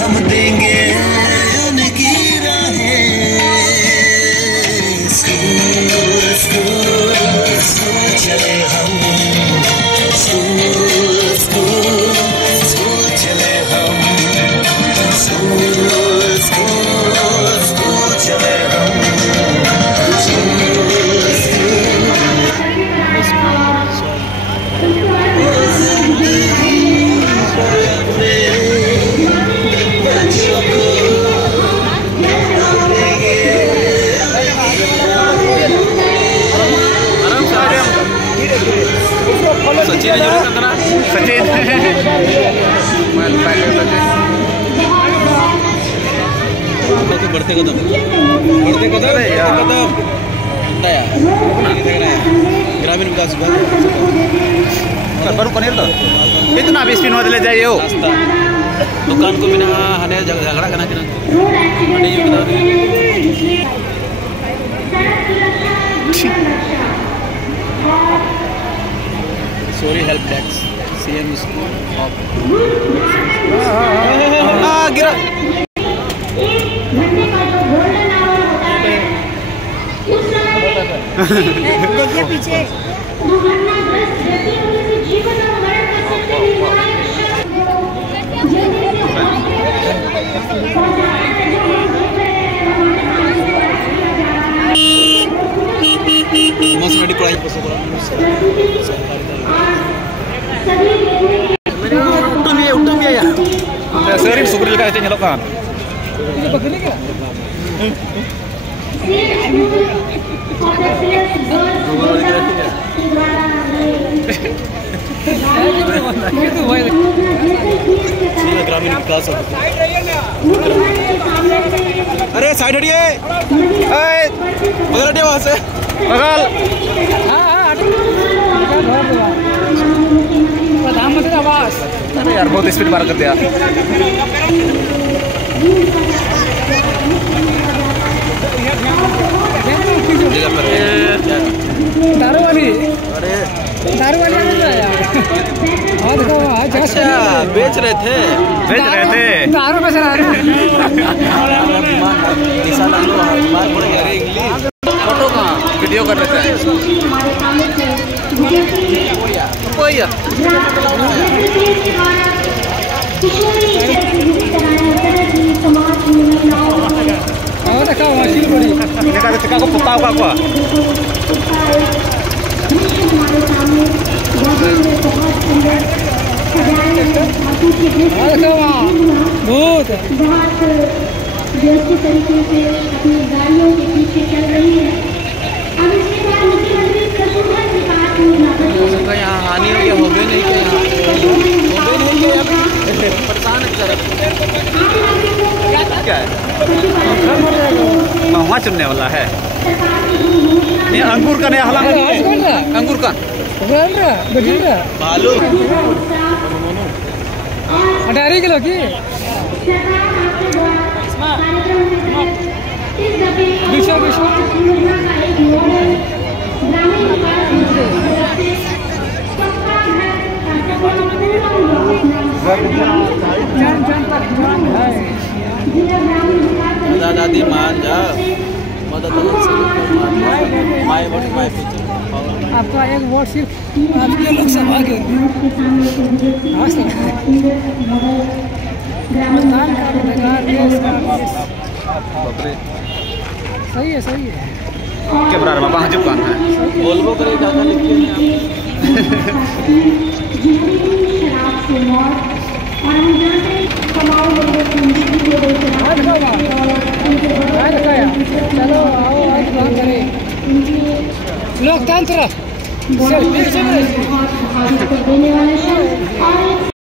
हम देंगे उनकी राहें। स्कूल स्कूल स्कूल चले हम, स्कूल स्कूल स्कूल चले हम, स्कूल स्कूल स्कूल चले हम, स्कूल सचिन सचिन बढ़ते कदम ग्रामीण विकास baru kan itu na habis pindah dulu jaya दुकान को बिना हने झगड़ा करना किना sorry help desk CM school गिरा देखिए पीछे sering syukur juga aja nyelokan. ini begini kan? ग्रामीण विकास अरे साइड हटिए बगल हटिए वहां से बगल प्रधानमंत्री आवास अरे यार बहुत स्पीड पार कर दिया दारू वाली अच्छा बेच रहे थे दारू बेच रहे फोटो कहाँ वीडियो कर रहे थे को पुताव का क्या बहुत व्यवस्थित तरीके से अपनी गाड़ियों के पीछे चल रही है। अब इसके बाद मुख्यमंत्री प्रसूभन विकास योजना पर यहाँ हानि हो गया हो गए नहीं परेशान क्या है वहाँ चुनने वाला है ये अंगूर का नया हला अंगूर का भालू 18 किलो की दादी मान जा मदद आपका एक वोट सिर्फ आपके लोकसभा के सही है क्या बराबर बाबा हजूब कौन है बोलबो करे ज्यादा लिखिए चलो आओ आज बात करें लोकतंत्र